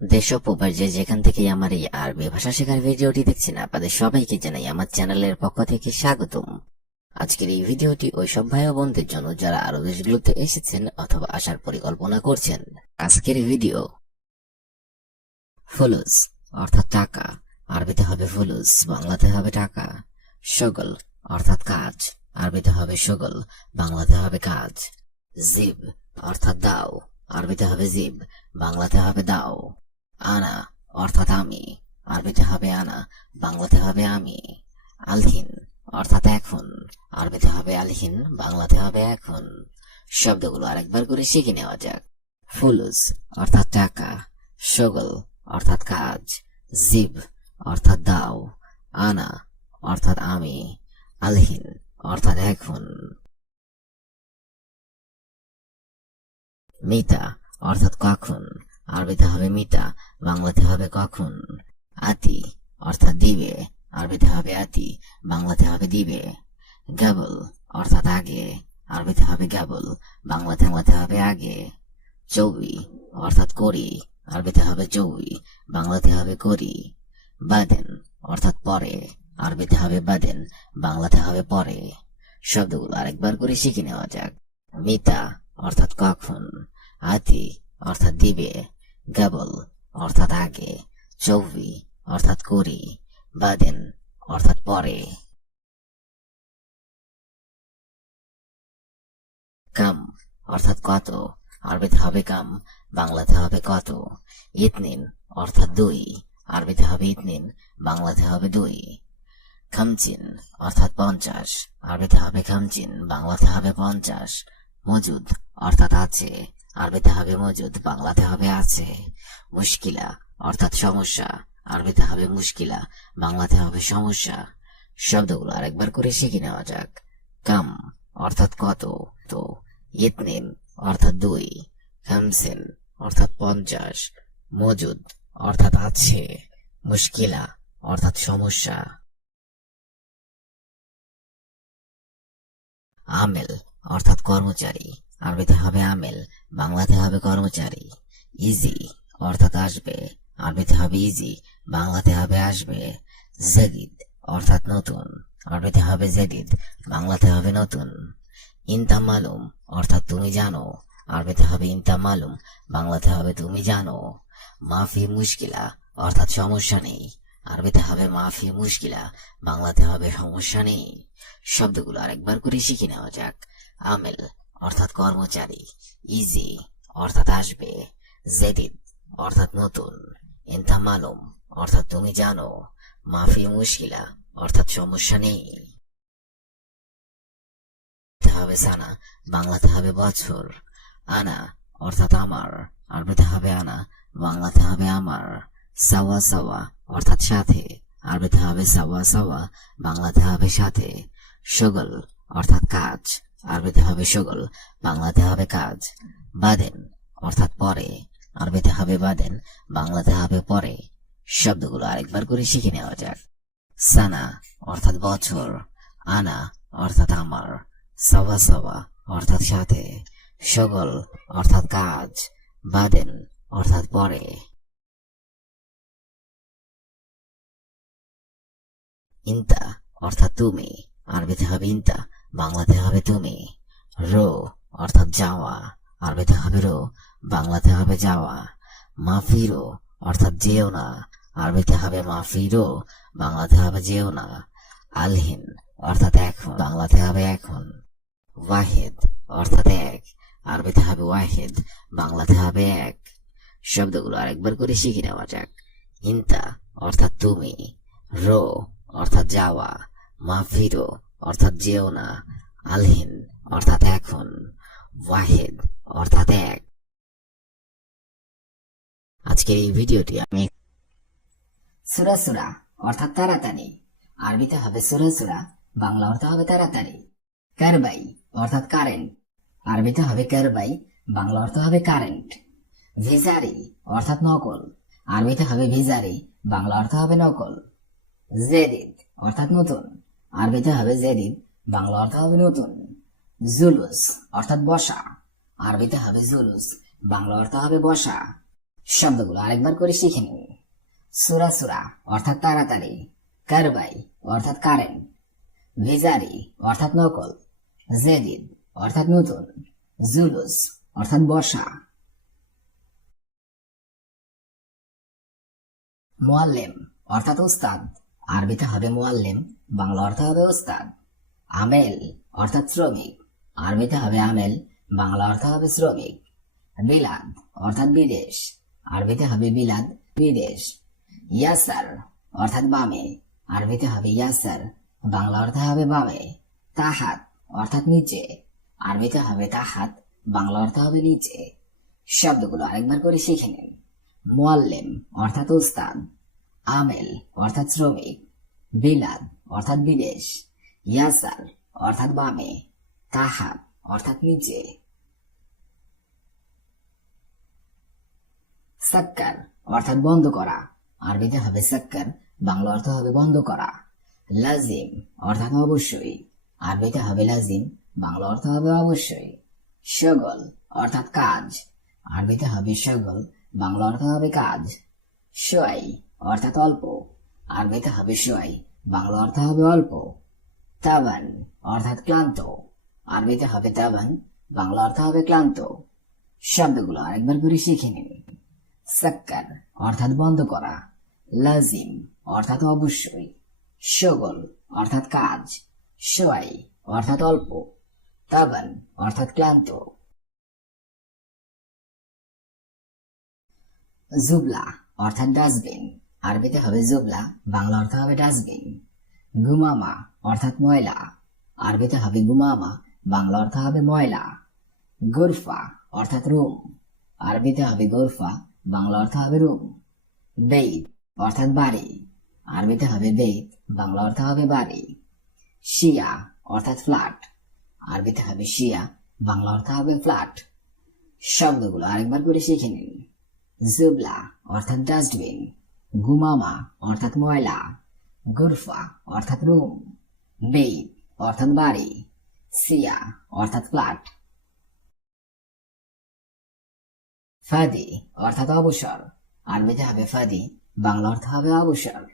দেশ প্রবাস যে যেখান থেকে আমার এই আরবি ভাষা শেখার ভিডিওটি দেখছেন, আপনাদের সবাইকে জানাই আমার চ্যানেলের পক্ষ থেকে স্বাগতম। আজকের এই ভিডিওটি ওই সব ভাই বোনদের জন্য যারা আরও দেশগুলোতে এসেছেন অথবা আসার পরিকল্পনা করছেন। আজকের ভিডিও ফুলুস, অর্থাৎ টাকা। আরবিতে হবে ফুলুস, বাংলাতে হবে টাকা। শগল অর্থাৎ কাজ। আরবিতে হবে শগল বাংলাতে হবে কাজ। জিব, অর্থাৎ দাও। আরবিতে হবে জিব, বাংলাতে হবে দাও। আনা, অর্থাৎ আমি। আরবিতে হবে আনা, বাংলাতে হবে আমি। আলহিন, অর্থাৎ এখন। আরবিতে হবে আলহিন, বাংলাতে হবে এখন। শব্দগুলো আরেকবার করে শিখে নেওয়া যাক। ফুলুস, অর্থাৎ টাকা। শগল, অর্থাৎ কাজ। জিব, অর্থাৎ দাও। আনা, অর্থাৎ আমি। আলহিন, অর্থাৎ এখন। মিতা, অর্থাৎ কখন। আরবিতে হবে মিতা, বাংলাতে হবে কখন? আতি, অর্থাৎ দিবে। আরবিতে হবে আতি, বাংলাতে হবে দিবে। গাবল অর্থাৎ আগে। আরবিতে হবে গাবল বাংলাতে বাংলাতে হবে আগে। চৌবি, অর্থাৎ করি। আরবিতে হবে চৌবি, বাংলাতে হবে করি। বাদেন, অর্থাৎ পরে। আরবিতে হবে বাদেন, বাংলাতে হবে পরে। শব্দগুলো আরেকবার করে শিখে নেওয়া যাক। মিতা, অর্থাৎ কখন? আতি, অর্থাৎ দিবে। গাবল অর্থাৎ আগে, চৌবি, অর্থাৎ করি বাদেন, অর্থাৎ পরে। কাম, অর্থাৎ কত, আরবিতে হবে কাম, বাংলাতে হবে কত। ইতনিন, অর্থাৎ দুই, আরবিতে হবে ইতনিন, বাংলাতে হবে দুই। খামচিন, অর্থাৎ পঞ্চাশ, আরবিতে হবে খামচিন, বাংলাতে হবে পঞ্চাশ। মজুদ, অর্থাৎ আছে। আরবিতে হবে মজুদ, বাংলাতে হবে আছে। মুশকিলা, অর্থাৎ সমস্যা। আরবিতে হবে মুশকিলা, বাংলাতে হবে সমস্যা। শব্দগুলো আরেকবার করে শিখে নেওয়া যাক। কাম, অর্থাৎ কত? তো ইতনিন অর্থাৎ দুই। খামসিন, অর্থাৎ পঞ্চাশ। মজুদ, অর্থাৎ আছে। মুশকিলা, অর্থাৎ সমস্যা। আমেল, অর্থাৎ কর্মচারী। আরবিতে হবে আমেল, বাংলাতে হবে কর্মচারী। ইজি অর্থাৎ আসবে। আরবিতে হবে ইজি বাংলাতে হবে আসবে। জেদিদ অর্থাৎ নতুন। আরবিতে হবে জেদিদ বাংলাতে হবে নতুন। ইনতা মালুম অর্থাৎ তুমি জানো। আরবিতে হবে ইনতা মালুম বাংলাতে হবে তুমি জানো। মাফি মুশকিলা অর্থাৎ সমস্যা নেই। আরবিতে হবে মাফি মুশকিলা বাংলাতে হবে সমস্যা নেই। শব্দগুলো আরেকবার করে শিখে নেওয়া যাক। আমেল অর্থাৎ কর্মচারী ইজি অর্থাৎ আসবে জেদিদ অর্থাৎ নতুন ইনতা মালুম অর্থাৎ তুমি জানো, মাফি মুশকিলা, অর্থাৎ সমস্যা নেই। হবে সানা, বাংলাতে হবে বছর, আনা, অর্থাৎ আমার আরবিতে হবে আনা, বাংলাতে হবে আমার, সাওয়া সাওয়া, অর্থাৎ সাথে আরবিতে হবে সাওয়া সাওয়া, বাংলাতে হবে সাথে, সগল, অর্থাৎ কাজ। আরবিতে হবে সগল, বাংলাতে হবে কাজ, বাদেন, অর্থাৎ পরে। আরবিতে হবে বাদেন, বাংলাতে হবে পরে। শব্দগুলো আরেকবার করে শিখে নেওয়া যাক। সানা, অর্থাৎ বছর। আনা, অর্থাৎ আমার। সবা সবা অর্থাৎ সাথে। সগল, অর্থাৎ কাজ। বাদেন, অর্থাৎ পরে। ইন্তা, অর্থাৎ তুমি। আরবিতে হবে ইন্তা বাংলাতে হবে তুমি, রো অর্থাৎ যাওয়া। আরবিতে হবে রো, বাংলাতে হবে যাওয়া। মাফিরো অর্থাৎ যেও না। আরবিতে হবে মাফিরো বাংলাতে হবে যেও না। আলহিন অর্থাৎ এখন, বাংলাতে হবে এখন। ওয়াহিদ অর্থাৎ এক। আরবিতে হবে ওয়াহিদ, বাংলাতে হবে এক। শব্দগুলো আরেকবার করে শিখে নেওয়া যাক। ইন্তা অর্থাৎ তুমি, রো অর্থাৎ যাওয়া। মাফিরো অর্থাৎ যেও না। আলহিন, অর্থাৎ এখন। ওয়াহিদ, অর্থাৎ এক। আজকের এই ভিডিওটি আমি সুরা সুরা, অর্থাৎ তাড়াতাড়ি। আরবিতে হবে সুরা সুরা, বাংলা অর্থ হবে তাড়াতাড়ি। কারবাই, অর্থাৎ কারেন্ট। আরবিতে হবে কারবাই, বাংলা অর্থ হবে কারেন্ট। ভিজারি, অর্থাৎ নকল। আরবিতে হবে ভিজারি, বাংলা অর্থ হবে নকল। জেদিদ, অর্থাৎ নতুন। আরবিতে হবে জেদিদ বাংলা অর্থ হবে নতুন। জুলুস, অর্থাৎ বসা আরবিতে হবে জুলুস, বাংলা অর্থ হবে বসা শব্দগুলো আরেকবার করে শিখে নিন। সুরা সুরা, অর্থাৎ তাড়াতাড়ি। কারবাই, অর্থাৎ কারেন্ট। ভিজারি, অর্থাৎ নকল। জেদিদ, অর্থাৎ নতুন। জুলুস, অর্থাৎ বর্ষা। মোয়াল্লেম, অর্থাৎ উস্তাদ। আরবিতে হবে মোয়াল্লেম বাংলা অর্থ হবে উস্তাদ। আমেল অর্থাৎ শ্রমিক। আরবিতে হবে আমেল, বাংলা অর্থ হবে শ্রমিক। বিলাদ অর্থাৎ বিদেশ। আরবিতে হবে বিলাদ, বিদেশ। ইয়াসার অর্থাৎ বামে। আরবিতে হবে ইয়াসার, বাংলা অর্থ হবে বামে। তাহাত অর্থাৎ নিচে। আরবিতে হবে তাহাত, বাংলা অর্থ হবে নিচে। শব্দগুলো আরেকবার করে শিখে নিন। মোয়াল্লেম অর্থাৎ উস্তাদ। আমেল, অর্থাৎ শ্রমিক বিলাদ, অর্থাৎ বিদেশ, ইয়াসার, অর্থাৎ বামে তাহাত অর্থাৎ নিচে। সাক্কার, অর্থাৎ বন্ধ করা। আরবিতে হবে সাক্কার, বাংলা অর্থ হবে বন্ধ করা। লাজিম, অর্থাৎ অবশ্যই। আরবিতে হবে লাজিম, বাংলা অর্থ হবে অবশ্যই। শগল অর্থাৎ কাজ। আরবিতে হবে শগল বাংলা অর্থ হবে কাজ। সোয়াই অর্থাৎ অল্প। আরবিতে হবে সোয়াই বাংলা অর্থ হবে অল্প। তাবান, অর্থাৎ ক্লান্ত। আরবিতে হবে তাবান, বাংলা অর্থ হবে ক্লান্ত। শব্দগুলো আরেকবার করে শিখে নিন। সাক্কার, অর্থাৎ বন্ধ করা। লাজিম, অর্থাৎ অবশ্যই। শগল অর্থাৎ কাজ। সোয়াই অর্থাৎ অল্প। তাবান, অর্থাৎ ক্লান্ত। জুবলা, অর্থাৎ ডাস্টবিন। আরবিতে হবে জুবলা বাংলা অর্থ হবে ডাস্টবিন। গুমামা অর্থাৎ ময়লা। আরবিতে হবে গুমামা, বাংলা অর্থ হবে ময়লা। গোরফা অর্থাৎ রুম। আরবিতে হবে গোরফা, বাংলা অর্থ হবে রুম। বেদ অর্থাৎ বাড়ি। আরবিতে হবে বেদ বাংলা অর্থ হবে বাড়ি। শিয়া অর্থাৎ ফ্ল্যাট। আরবিতে হবে শিয়া, বাংলা অর্থ হবে ফ্ল্যাট। শব্দগুলো আরেকবার করে শিখে নিন। জুবলা অর্থাৎ ডাস্টবিন। গুমামা অর্থাৎ ময়লা, গুরফা, অর্থাৎ রুম বেইত অর্থাৎ বাড়ি, সিয়া, অর্থাৎ ফ্ল্যাট। ফাদি, অর্থাৎ অবসর। আরবিতে হবে ফাদি, বাংলা অর্থ হবে অবসর।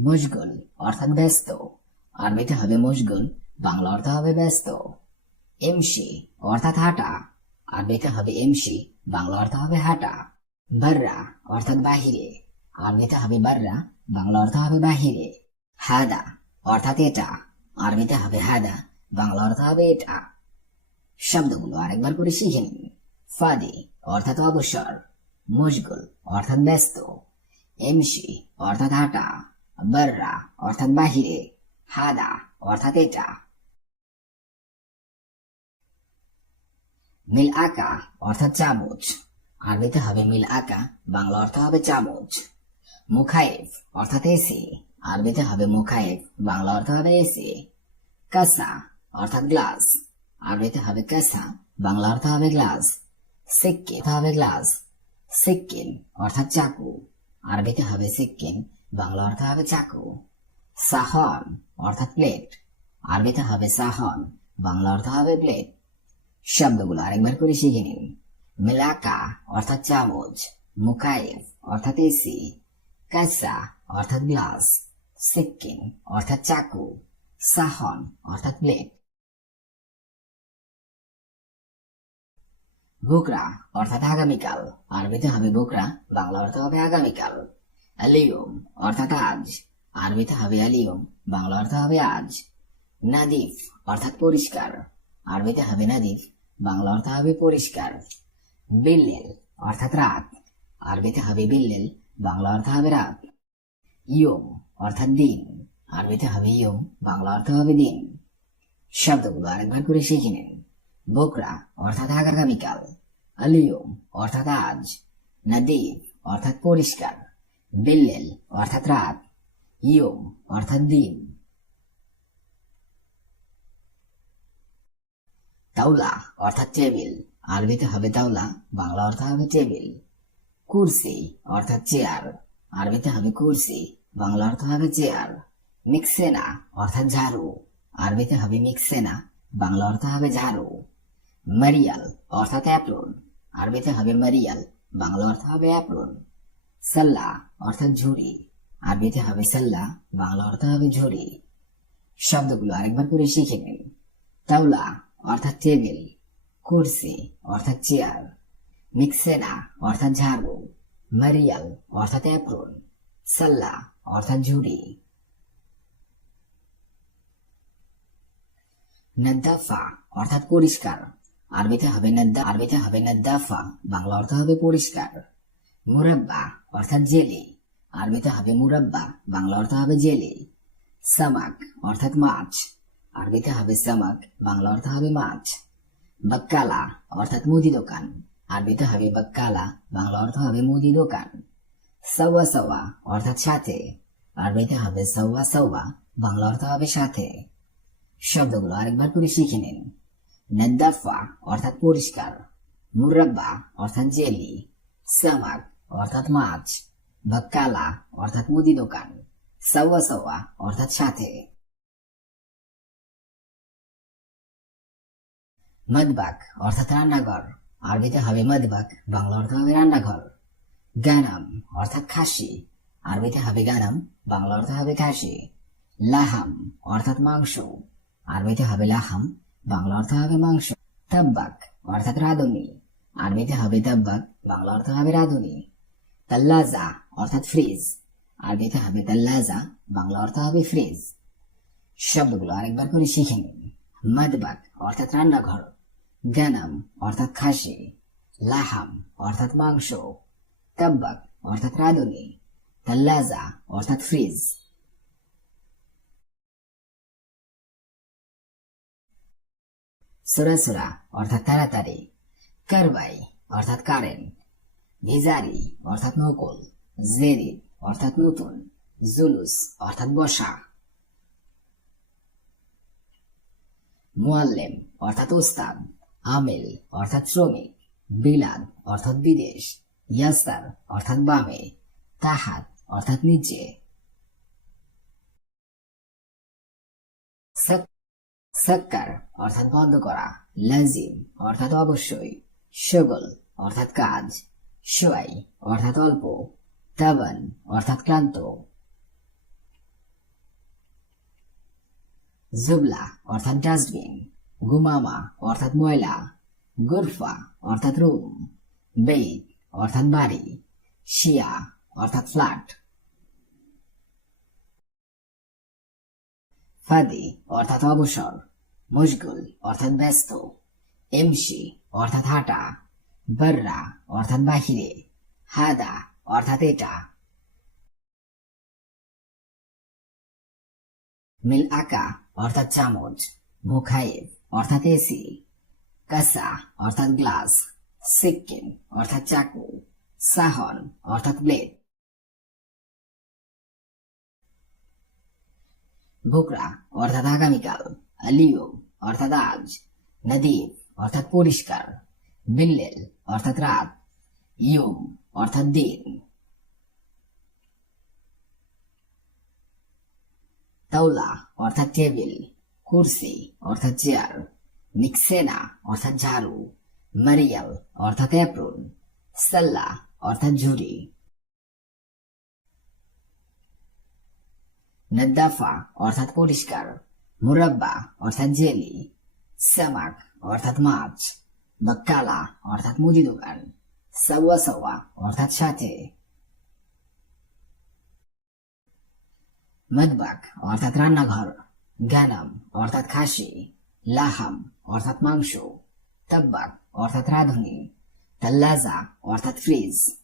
মশগুল, অর্থাৎ ব্যস্ত। আরবিতে হবে মশগুল, বাংলা অর্থ হবে ব্যস্ত। এমসি, অর্থাৎ হাঁটা। আরবিতে হবে এমসি, বাংলা অর্থ হবে হাঁটা। বাররা, অর্থাৎ বাহিরে। আরবিতে হবে বাররা, বাংলা অর্থ হবে বাহিরে। হাদা, অর্থাৎ এটা। আরবিতে হবে হাদা, বাংলা অর্থ হবে এটা। শব্দগুলো আরেকবার করে শিখে নিন। ফাদি, অর্থাৎ অবসর। মশগুল, অর্থাৎ ব্যস্ত। এমসি অর্থাৎ হাঁটা। বাররা, অর্থাৎ বাহিরে। হাদা, অর্থাৎ এটা। মিল আকা, অর্থাৎ চামচ। আরবিতে হবে মিল আকা, বাংলা অর্থ হবে চামচ। মুখাইফ অর্থাৎ এসি। আরবিতে হবে মুখাইফ বাংলা অর্থ হবে এসি। কাসা, অর্থাৎ গ্লাস। আরবিতে হবে কাসা, বাংলা অর্থ হবে গ্লাস। সিক্কিন হবে গ্লাস। সিক্কিন অর্থাৎ চাকু। আরবিতে হবে সিক্কিন বাংলা অর্থ হবে চাকু। সাহন, অর্থাৎ প্লেট। আরবিতে হবে সাহন, বাংলা অর্থ হবে প্লেট। শব্দগুলো আরেকবার করে শিখে নিন। মেলাকা, অর্থাৎ চামচ। মুকাইফ অর্থাৎ এসি। কাসা অর্থাৎ গ্লাস সিক্কিন অর্থাৎ চাকু, সাহন অর্থাৎ প্লেট। বুকরা অর্থাৎ আগামীকাল, আরবিতে হবে বুকরা, বাংলা অর্থ হবে আগামীকাল। আলিয়ম অর্থাৎ আজ, আরবিতে হবে আলিয়ম বাংলা অর্থ হবে আজ। নাদিফ অর্থাৎ পরিষ্কার, আরবিতে হবে নাদিফ, বাংলা অর্থ হবে পরিষ্কার। বিল্লেল অর্থাৎ রাত, আরবিতে হবে বিল্লেল বাংলা অর্থ হবে রাত। ইয়ম অর্থাৎ দিন। আরবিতে হবে ইয়ম বাংলা অর্থ হবে দিন। শব্দগুলো আরেকবার করে শিখে নিন। বোকরা অর্থাৎ আগামীকাল আলিয়ম অর্থাৎ আজ। নাদিফ অর্থাৎ পরিষ্কার। বিল্লেল অর্থাৎ রাত। ইয়ম অর্থাৎ দিন। তাওলা অর্থাৎ টেবিল। আরবিতে হবে তাওলা, বাংলা অর্থ হবে টেবিল। কুরসি, অর্থাৎ চেয়ার। আরবিতে হবে কুরসি, বাংলা অর্থ হবে চেয়ার। মিক্সেনা, অর্থাৎ ঝাড়ু। আরবিতে হবে মিক্সেনা, বাংলা অর্থ হবে ঝাড়ু। মারিয়াল, অর্থাৎ অ্যাপ্রন আরবিতে হবে মারিয়াল, বাংলা অর্থ হবে অ্যাপ্রন সাল্লা, অর্থাৎ ঝুড়ি। আরবিতে হবে সাল্লা, বাংলা অর্থ হবে ঝুড়ি। শব্দগুলো আরেকবার করে শিখে নিন। তাওলা, অর্থাৎ টেবিল। কুরসি, অর্থাৎ চেয়ার। মিক্সেনা অর্থাৎ ঝাড়ু মারিয়াল অর্থাৎ অ্যাপ্রন সাল্লা অর্থাৎ ঝুড়ি নাদ্দাফা অর্থাৎ পরিষ্কার। আরবিতে হবে নাদ্দা, আরবিতে হবে নাদ্দাফা, বাংলা অর্থ হবে পরিষ্কার। মুরাব্বা, অর্থাৎ জেলি। আরবিতে হবে মুরাব্বা, বাংলা অর্থ হবে জেলি। সামাক, অর্থাৎ মাছ। আরবিতে হবে সামাক, বাংলা অর্থ হবে মাছ। বাক্কালা, অর্থাৎ মুদি দোকান। আরবিতে হবে বাক্কালা বাংলা অর্থ হবে মুদি দোকান। সওয়া সওয়া অর্থাৎ সাথে। আরবিতে হবে সওয়া সওয়া বাংলা অর্থ হবে সাথে। শব্দগুলো আরেকবার করে শিখে নিন। নাদ্দাফা, অর্থাৎ পরিষ্কার। মুরাব্বা, অর্থাৎ জেলি। সামাক অর্থাৎ মাছ। বাক্কালা অর্থাৎ মুদি দোকান। সওয়া সওয়া অর্থাৎ সাথে। মদবাক অর্থাৎ রান্নাঘর। আরবিতে হবে মদবাক, বাংলা অর্থ হবে রান্নাঘর। গানাম অর্থাৎ খাসি। আরবিতে হবে গানাম, বাংলা অর্থ হবে খাসি। লাহাম অর্থাৎ মাংস। আরবিতে হবে লাহাম, বাংলা অর্থ হবে মাংস। তাব্বাক অর্থাৎ রাঁধুনি। আরবিতে হবে তাব্বাক, বাংলা অর্থ হবে রাঁধুনি। তাল্লাজা অর্থাৎ ফ্রিজ। আরবিতে হবে তাল্লাজা, বাংলা অর্থ হবে ফ্রিজ। শব্দগুলো আরেকবার করে শিখে নিন। মদবাক অর্থাৎ রান্নাঘর। গানাম অর্থাৎ খাসি, লাহাম, অর্থাৎ মাংস, তাব্বাক, অর্থাৎ রাঁধুনি তাল্লাজা অর্থাৎ ফ্রিজ। সুরাসুরা অর্থাৎ তাড়াতাড়ি। কারবাই, অর্থাৎ কারেন্ট। ভিজারি, অর্থাৎ নকল। জেরি, অর্থাৎ নতুন। জুলুস, অর্থাৎ বসা। মুয়াল্লেম, অর্থাৎ ওস্তাদ। আমেল অর্থাৎ শ্রমিক বিলাদ অর্থাৎ বিদেশ, ইয়াস্তার অর্থাৎ বামে, তাহাত অর্থাৎ নিচে। সাক- সাক্কার অর্থাৎ বন্ধ করা, লাজিম অর্থাৎ অবশ্যই শগল অর্থাৎ কাজ, সোয়াই অর্থাৎ অল্প, তাবান অর্থাৎ ক্লান্ত। জুবলা অর্থাৎ ডাস্টবিন গুমামা অর্থাৎ ময়লা, গুরফা, অর্থাৎ রুম বেদ অর্থাৎ বাড়ি, শিয়া, অর্থাৎ ফ্ল্যাট। ফাদি, অর্থাৎ অবসর, মুশগুল, অর্থাৎ ব্যস্ত, এমসি, অর্থাৎ হাঁটা, বর্রা, অর্থাৎ বাহিরে, হাদা, অর্থাৎ এটা। মিল আকা, অর্থাৎ চামচ মুখাইব অর্থাৎ এসি, কাসা, অর্থাৎ গ্লাস সিক্কিম অর্থাৎ চাকু, সাহন, অর্থাৎ ব্লেড। বুকরা, অর্থাৎ আগামীকাল। আলিও, অর্থাৎ আজ। নদীব অর্থাৎ পরিষ্কার। বিল্লেল, অর্থাৎ রাত। ইয়ুম, অর্থাৎ দিন। তাওলা, অর্থাৎ টেবিল। কুরসি, অর্থাৎ চেয়ার মিক্সেনা অর্থাৎ ঝাড়ু, মারিয়াল, অর্থাৎ অ্যাপ্রন, সাল্লা, অর্থাৎ ঝুড়ি। নাদ্দাফা, অর্থাৎ পরিষ্কার, মুরাব্বা, অর্থাৎ জেলি, সামাক, অর্থাৎ মাছ, বাক্কালা, অর্থাৎ মুদি দোকান, সাওয়া সাওয়া, অর্থাৎ সাথে। মদবাক, অর্থাৎ রান্নাঘর গানাম অর্থাৎ খাসি লাহাম অর্থাৎ মাংস তাব্বাক অর্থাৎ রাঁধুনি তাল্লাজা অর্থাৎ ফ্রিজ।